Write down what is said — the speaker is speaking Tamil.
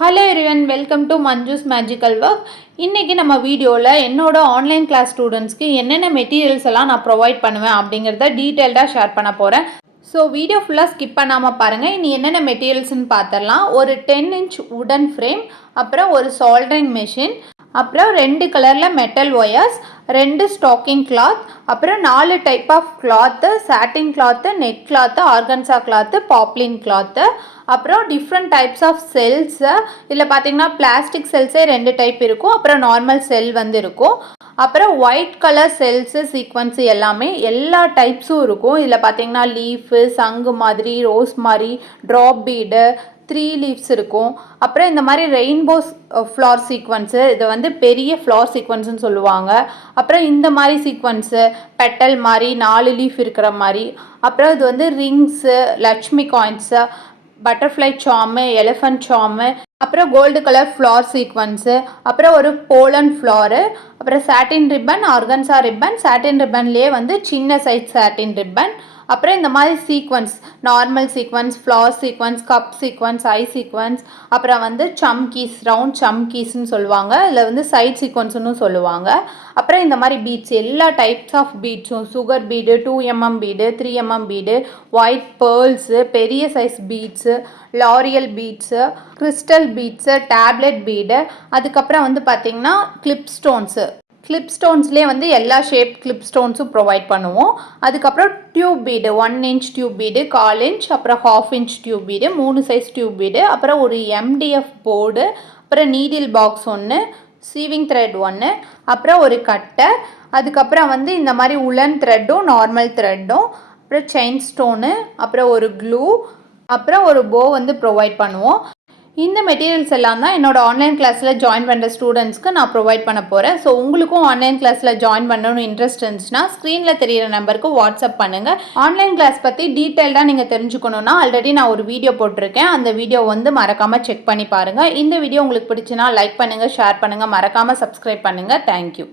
Hello everyone, welcome to Manju's magical work. இன்றைக்கி நம்ம வீடியோவில் என்னோட ஆன்லைன் கிளாஸ் ஸ்டூடெண்ட்ஸ்க்கு என்னென்ன மெட்டீரியல்ஸ் எல்லாம் நான் ப்ரொவைட் பண்ணுவேன் அப்படிங்கிறத டீட்டெயில்டாக ஷேர் பண்ண போகிறேன். ஸோ வீடியோ ஃபுல்லாக ஸ்கிப் பண்ணாமல் பாருங்கள். இனி என்னென்ன மெட்டீரியல்ஸ்னு பார்த்துடலாம். ஒரு 10 இன்ச் உடன் ஃப்ரேம், அப்புறம் ஒரு சால்ட்ரிங் மெஷின், அப்புறம் 2 கலரில் மெட்டல் ஒயர்ஸ், 2 ஸ்டாக்கிங் கிளாத், அப்புறம் 4 type of cloth, satin cloth, net cloth, organza cloth, poplin cloth, அப்புறம் டிஃப்ரெண்ட் டைப்ஸ் ஆஃப் செல்ஸு. இதில் பார்த்தீங்கன்னா பிளாஸ்டிக் செல்ஸே 2 டைப் இருக்கும், அப்புறம் நார்மல் செல் வந்து இருக்கும். அப்புறம் ஒயிட் கலர் செல்ஸு சீக்வன்ஸு எல்லா டைப்ஸும் இருக்கும். இதில் பார்த்தீங்கன்னா லீஃபு, சங்கு மாதிரி, ரோஸ் மாதிரி, ட்ராப் பீடு, 3 லீவ்ஸ் இருக்கும். அப்புறம் இந்த மாதிரி ரெயின்போஸ் ஃப்ளார் சீக்வன்ஸு, இதை வந்து பெரிய ஃப்ளார் சீக்வன்ஸுன்னு சொல்லுவாங்க. அப்புறம் இந்த மாதிரி சீக்வன்ஸு பெட்டல் மாதிரி 4 லீஃப் இருக்கிற மாதிரி. அப்புறம் இது வந்து ரிங்ஸு, லக்ஷ்மி காயின்ஸு, பட்டர்ஃப்ளை சாமு, எலிஃபண்ட் சாமு, அப்புறம் கோல்டு கலர் ஃப்ளார் சீக்வன்ஸு, அப்புறம் ஒரு போலன் ஃப்ளாரு, அப்புறம் satin ribbon, organza ribbon, satin ரிப்பன்லேயே வந்து சின்ன சைஸ் சாட்டின் ரிப்பன், அப்புறம் இந்த மாதிரி sequins, normal sequins, flower sequins, cup sequins, eye sequins, அப்புறம் வந்து சம்கீஸ், ரவுண்ட் சம்கீஸ்ன்னு சொல்லுவாங்க. இதில் வந்து சைட் சீக்வன்ஸ்னு சொல்லுவாங்க. அப்புறம் இந்த மாதிரி பீட்ஸ், எல்லா டைப்ஸ் ஆஃப் பீட்ஸும், sugar bead, 2mm bead, 3mm bead, white pearls, பெரிய சைஸ் பீட்ஸு, லாரியல் beads, crystal beads, tablet bead, அதுக்கப்புறம் வந்து பார்த்திங்கன்னா கிளிப் ஸ்டோன்ஸு. கிளிப் ஸ்டோன்ஸ்லேயே வந்து எல்லா ஷேப் கிளிப் ஸ்டோன்ஸும் ப்ரொவைட் பண்ணுவோம். அதுக்கப்புறம் tube bead, 1 inch tube bead, 1/4 inch, அப்புறம் 1/2 inch tube bead, 3 size tube bead, அப்புறம் ஒரு MDF போர்டு, அப்புறம் நீடில் பாக்ஸ் ஒன்று, சீவிங் த்ரெட் ஒன்று, அப்புறம் ஒரு கட்டர், அதுக்கப்புறம் வந்து இந்த மாதிரி உலன் த்ரெட்டும் நார்மல் த்ரெட்டும், அப்புறம் செயின் ஸ்டோனு, அப்புறம் ஒரு க்ளூ, அப்புறம் ஒரு போ வந்து ப்ரொவைட் பண்ணுவோம். இந்த மெட்டீரியல்ஸ் எல்லாம் தான் என்னோட ஆன்லைன் கிளாஸில் ஜாயின் பண்ணுற ஸ்டூடெண்ட்ஸ்க்கு நான் ப்ரொவைட் பண்ண போகிறேன். ஸோ உங்களுக்கும் ஆன்லைன் கிளாஸில் ஜாயின் பண்ணணும்னு இன்ட்ரெஸ்ட் இருந்துச்சுன்னா ஸ்க்ரீனில் தெரியிற நம்பருக்கு வாட்ஸ்அப் பண்ணுங்கள். ஆன்லைன் கிளாஸ் பற்றி டீட்டெயில்டாக நீங்கள் தெரிஞ்சுக்கணுன்னா ஆல்ரெடி நான் ஒரு வீடியோ போட்டிருக்கேன். அந்த வீடியோ வந்து மறக்காமல் செக் பண்ணி பாருங்கள். இந்த வீடியோ உங்களுக்கு பிடிச்சுன்னா லைக் பண்ணுங்கள், ஷேர் பண்ணுங்கள், மறக்காமல் சப்ஸ்கிரைப் பண்ணுங்கள். தேங்க்யூ.